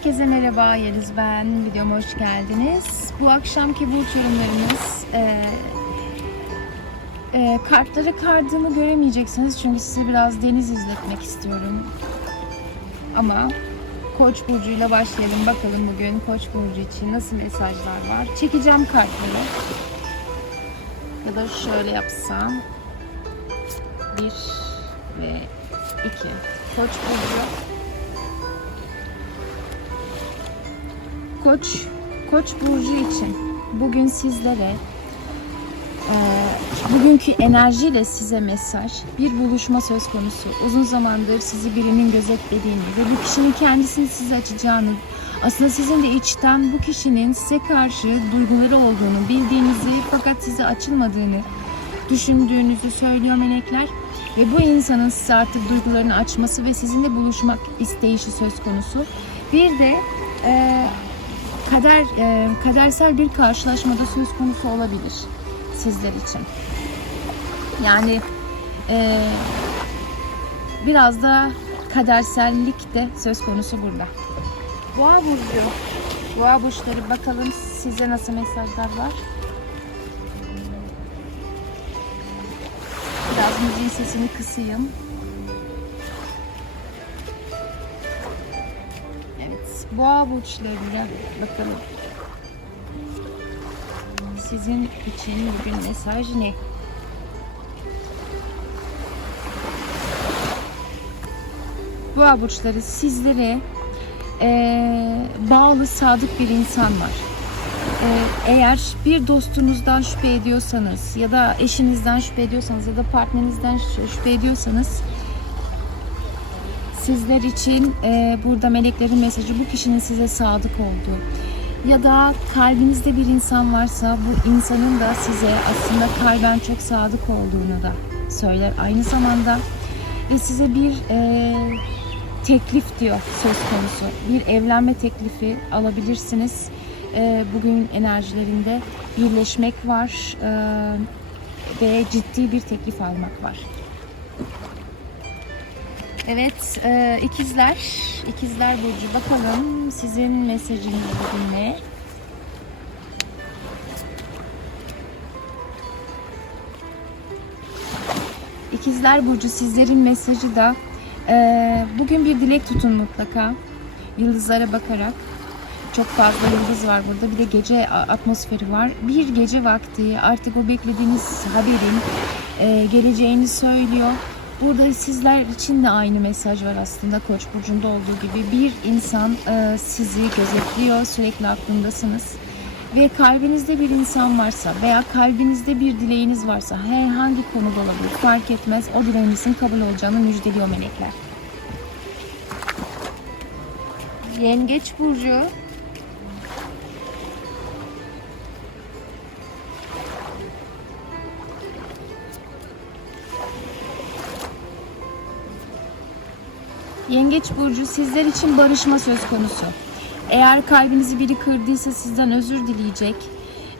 Herkese merhaba, Yeliz ben. Videoma hoş geldiniz. Bu akşamki burç yorumlarımız e, e, kartları kardığımı göremeyeceksiniz çünkü size biraz deniz izletmek istiyorum. Ama Koç burcuyla başlayalım. Bakalım bugün Koç burcu için nasıl mesajlar var. Çekeceğim kartları. Ya da şöyle yapsam. Bir ve iki. Koç burcu. Koç, Koç burcu için bugün sizlere e, bugünkü enerjiyle size mesaj, bir buluşma söz konusu. Uzun zamandır sizi birinin gözetlediğini ve bu kişinin kendisini size açacağını, aslında sizin de içten bu kişinin size karşı duyguları olduğunu bildiğinizi fakat size açılmadığını düşündüğünüzü söylüyor melekler. Ve bu insanın size artık duygularını açması ve sizinle buluşmak isteyişi söz konusu. Bir de e, kader e, kadersel bir karşılaşmada söz konusu olabilir sizler için. Yani e, biraz da kadersellik de söz konusu burada. Boğa burcu. Boğa burçları bakalım size nasıl mesajlar var. Biraz müziğin sesini kısayım. Boğa burçlarıyla bakalım. Sizin için bugün mesaj ne? Boğa burçları sizlere eee, bağlı sadık bir insan var. Eee, eğer bir dostunuzdan şüphe ediyorsanız ya da eşinizden şüphe ediyorsanız ya da partnerinizden şü- şüphe ediyorsanız sizler için eee, burada meleklerin mesajı bu kişinin size sadık olduğu ya da kalbinizde bir insan varsa bu insanın da size aslında kalben çok sadık olduğunu da söyler. Aynı zamanda ve size bir eee, teklif diyor söz konusu. Bir evlenme teklifi alabilirsiniz. Eee, bugün enerjilerinde birleşmek var eee, ve ciddi bir teklif almak var. Evet, e, ikizler, ikizler burcu bakalım sizin mesajınız bugün ne? İkizler burcu sizlerin mesajı da e, bugün bir dilek tutun mutlaka. Yıldızlara bakarak. Çok fazla yıldız var burada. Bir de gece atmosferi var. Bir gece vakti artık o beklediğiniz haberin e, geleceğini söylüyor. Burada sizler için de aynı mesaj var aslında Koç burcunda olduğu gibi. Bir insan e, sizi gözetliyor, sürekli aklındasınız. Ve kalbinizde bir insan varsa veya kalbinizde bir dileğiniz varsa herhangi konuda olabilir fark etmez o dileğinizin kabul olacağını müjdeliyor melekler. Yengeç burcu Yengeç burcu sizler için barışma söz konusu. Eğer kalbinizi biri kırdıysa sizden özür dileyecek.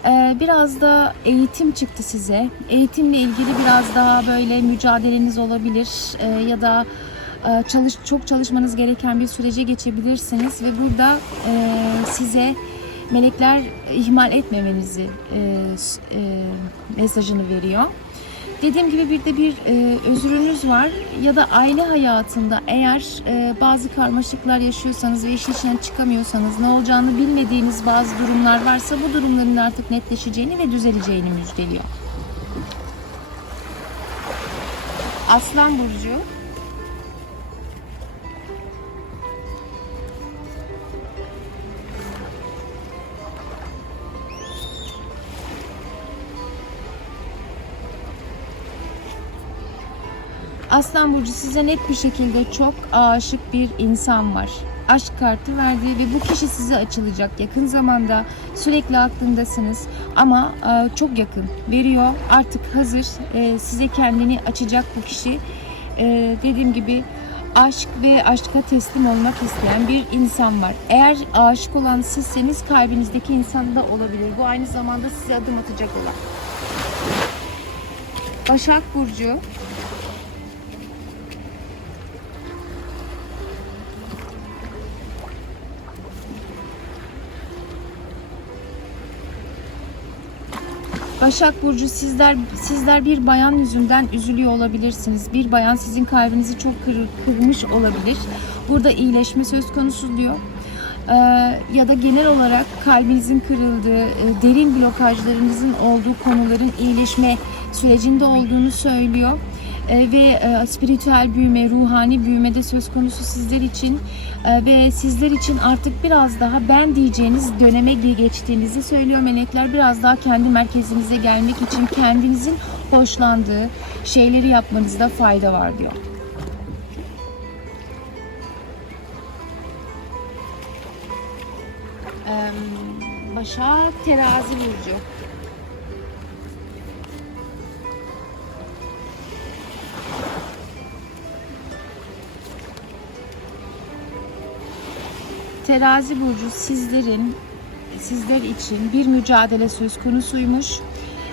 Ee, biraz da eğitim çıktı size. Eğitimle ilgili biraz daha böyle mücadeleniz olabilir Ee, ya da e, çalış çok çalışmanız gereken bir sürece geçebilirsiniz ve burada e, size melekler ihmal etmemenizi e, e, mesajını veriyor. Dediğim gibi bir de bir e, özrünüz var ya da aile hayatında eğer e, bazı karmaşıklar yaşıyorsanız ve işin içinden çıkamıyorsanız ne olacağını bilmediğiniz bazı durumlar varsa bu durumların artık netleşeceğini ve düzeleceğini müjdeliyor. Aslan Burcu Aslan Burcu size net bir şekilde çok aşık bir insan var. Aşk kartı verdi ve bu kişi size açılacak yakın zamanda. Sürekli aklındasınız ama e, çok yakın. Veriyor artık hazır. E, size kendini açacak bu kişi. E, dediğim gibi aşk ve aşka teslim olmak isteyen bir insan var. Eğer aşık olan sizseniz kalbinizdeki insan da olabilir. Bu aynı zamanda size adım atacak olan. Başak Burcu Başak Burcu sizler sizler bir bayan yüzünden üzülüyor olabilirsiniz. Bir bayan sizin kalbinizi çok kır, kırmış olabilir. Burada iyileşme söz konusu diyor. Ee, ya da genel olarak kalbinizin kırıldığı, e, derin blokajlarınızın olduğu konuların iyileşme sürecinde olduğunu söylüyor. Ee, ve e, spiritüel büyüme, ruhani büyüme de söz konusu sizler için Ee, ve sizler için artık biraz daha ben diyeceğiniz döneme geçtiğinizi söylüyor melekler. Biraz daha kendi merkezinize gelmek için kendinizin hoşlandığı şeyleri yapmanızda fayda var diyor. Başak terazi burcu. Terazi burcu sizlerin sizler için bir mücadele söz konusuymuş.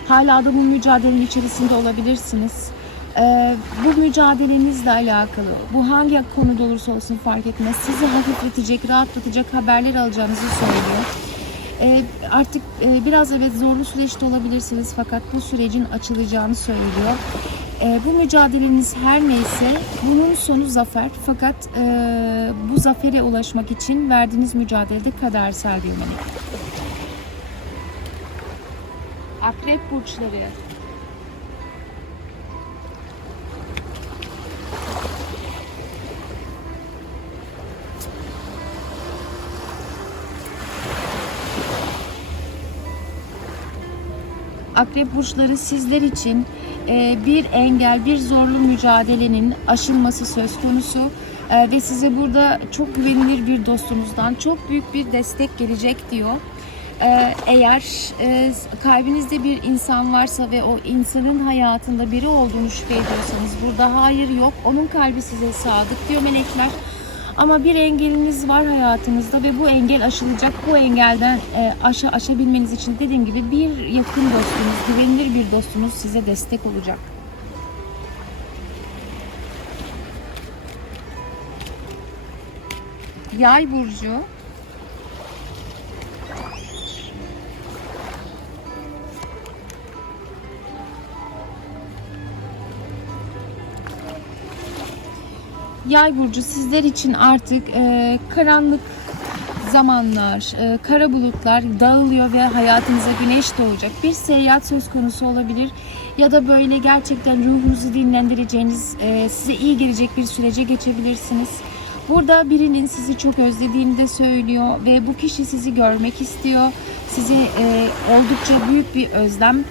Hala da bu mücadelenin içerisinde olabilirsiniz. Ee, bu mücadelenizle alakalı, bu hangi konuda olursa olsun fark etmez, sizi hafifletecek, rahatlatacak haberler alacağınızı söylüyor. Ee, artık e, biraz evet zorlu süreçte olabilirsiniz fakat bu sürecin açılacağını söylüyor. Ee, bu mücadeleniz her neyse bunun sonu zafer fakat e, bu zafere ulaşmak için verdiğiniz mücadelede kadersel bir melek. Akrep burçları. Akrep burçları sizler için e, bir engel, bir zorlu mücadelenin aşılması söz konusu E, ve size burada çok güvenilir bir dostunuzdan çok büyük bir destek gelecek diyor. E, Eğer e, kalbinizde bir insan varsa ve o insanın hayatında biri olduğunu şüphe ediyorsanız burada hayır yok. Onun kalbi size sadık diyor melekler. Ama bir engeliniz var hayatınızda ve bu engel aşılacak. Bu engelden e, aşa, aşabilmeniz için dediğim gibi bir yakın dostunuz, güvenilir bir dostunuz size destek olacak. Yay burcu. Yay burcu sizler için artık e, karanlık zamanlar, e, kara bulutlar dağılıyor ve hayatınıza güneş doğacak. Bir seyahat söz konusu olabilir ya da böyle gerçekten ruhunuzu dinlendireceğiniz, e, size iyi gelecek bir sürece geçebilirsiniz. Burada birinin sizi çok özlediğini de söylüyor ve bu kişi sizi görmek istiyor. Sizi e, oldukça büyük bir özlem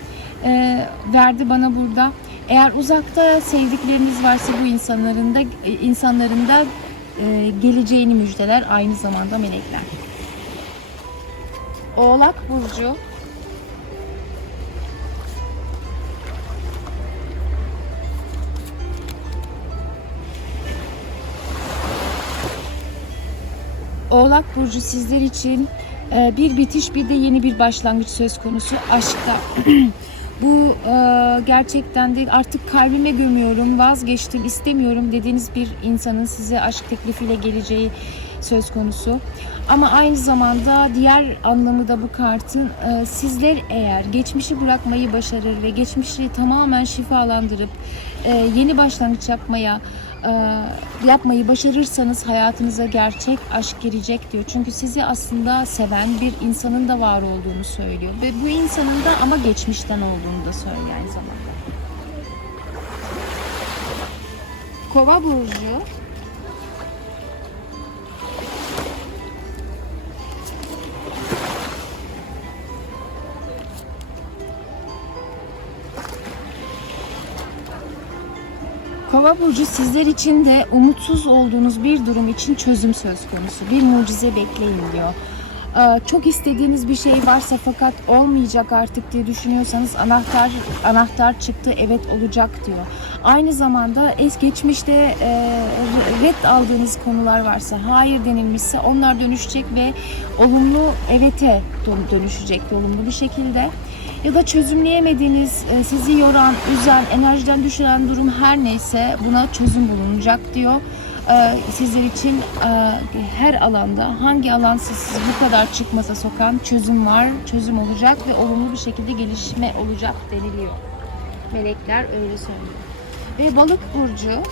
e, verdi bana burada. Eğer uzakta sevdikleriniz varsa bu insanların da e, insanların da e, geleceğini müjdeler aynı zamanda melekler. Oğlak burcu Oğlak burcu sizler için e, bir bitiş bir de yeni bir başlangıç söz konusu aşkta. Bu e, gerçekten değil artık kalbime gömüyorum, vazgeçtim, istemiyorum dediğiniz bir insanın size aşk teklifiyle geleceği söz konusu. Ama aynı zamanda diğer anlamı da bu kartın e, sizler eğer geçmişi bırakmayı başarır ve geçmişi tamamen şifalandırıp e, yeni başlangıç yapmaya yapmayı başarırsanız hayatınıza gerçek aşk girecek diyor. Çünkü sizi aslında seven bir insanın da var olduğunu söylüyor. Ve bu insanın da ama geçmişten olduğunu da söylüyor aynı zamanda. Kova burcu Kova burcu sizler için de umutsuz olduğunuz bir durum için çözüm söz konusu. Bir mucize bekleyin diyor. Ee, Çok istediğiniz bir şey varsa fakat olmayacak artık diye düşünüyorsanız anahtar anahtar çıktı evet olacak diyor. Aynı zamanda es geçmişte e, red aldığınız konular varsa hayır denilmişse onlar dönüşecek ve olumlu evete dön- dönüşecek olumlu bir şekilde ya da çözümleyemediğiniz, e, sizi yoran, üzen, enerjiden düşüren durum her neyse buna çözüm bulunacak diyor. e, sizler için e, her alanda hangi alan sizi bu kadar çıkmaza sokan çözüm var, çözüm olacak ve olumlu bir şekilde gelişme olacak deniliyor. Melekler öyle söylüyor. Ve balık burcu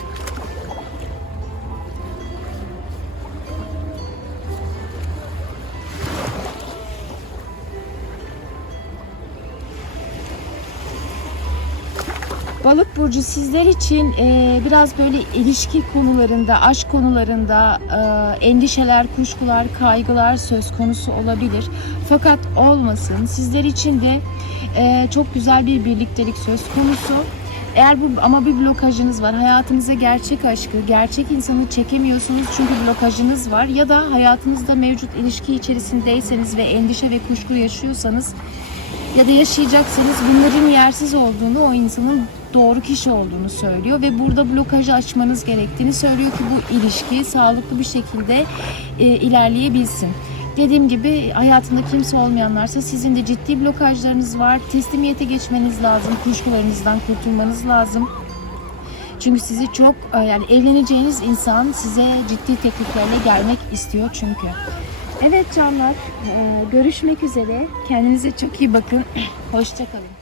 Balık burcu sizler için e, biraz böyle ilişki konularında, aşk konularında e, endişeler, kuşkular, kaygılar söz konusu olabilir. Fakat olmasın. Sizler için de e, çok güzel bir birliktelik söz konusu. Eğer bu ama bir blokajınız var. Hayatınıza gerçek aşkı, gerçek insanı çekemiyorsunuz çünkü blokajınız var ya da hayatınızda mevcut ilişki içerisindeyseniz ve endişe ve kuşku yaşıyorsanız ya da yaşayacaksanız bunların yersiz olduğunu, o insanın doğru kişi olduğunu söylüyor ve burada blokajı açmanız gerektiğini söylüyor ki bu ilişki sağlıklı bir şekilde e, ilerleyebilsin. Dediğim gibi hayatında kimse olmayanlarsa sizin de ciddi blokajlarınız var. Teslimiyete geçmeniz lazım. Kuşkularınızdan kurtulmanız lazım. Çünkü sizi çok e, yani evleneceğiniz insan size ciddi tekliflerle gelmek istiyor çünkü. Evet canlar, e, görüşmek üzere. Kendinize çok iyi bakın. Hoşçakalın.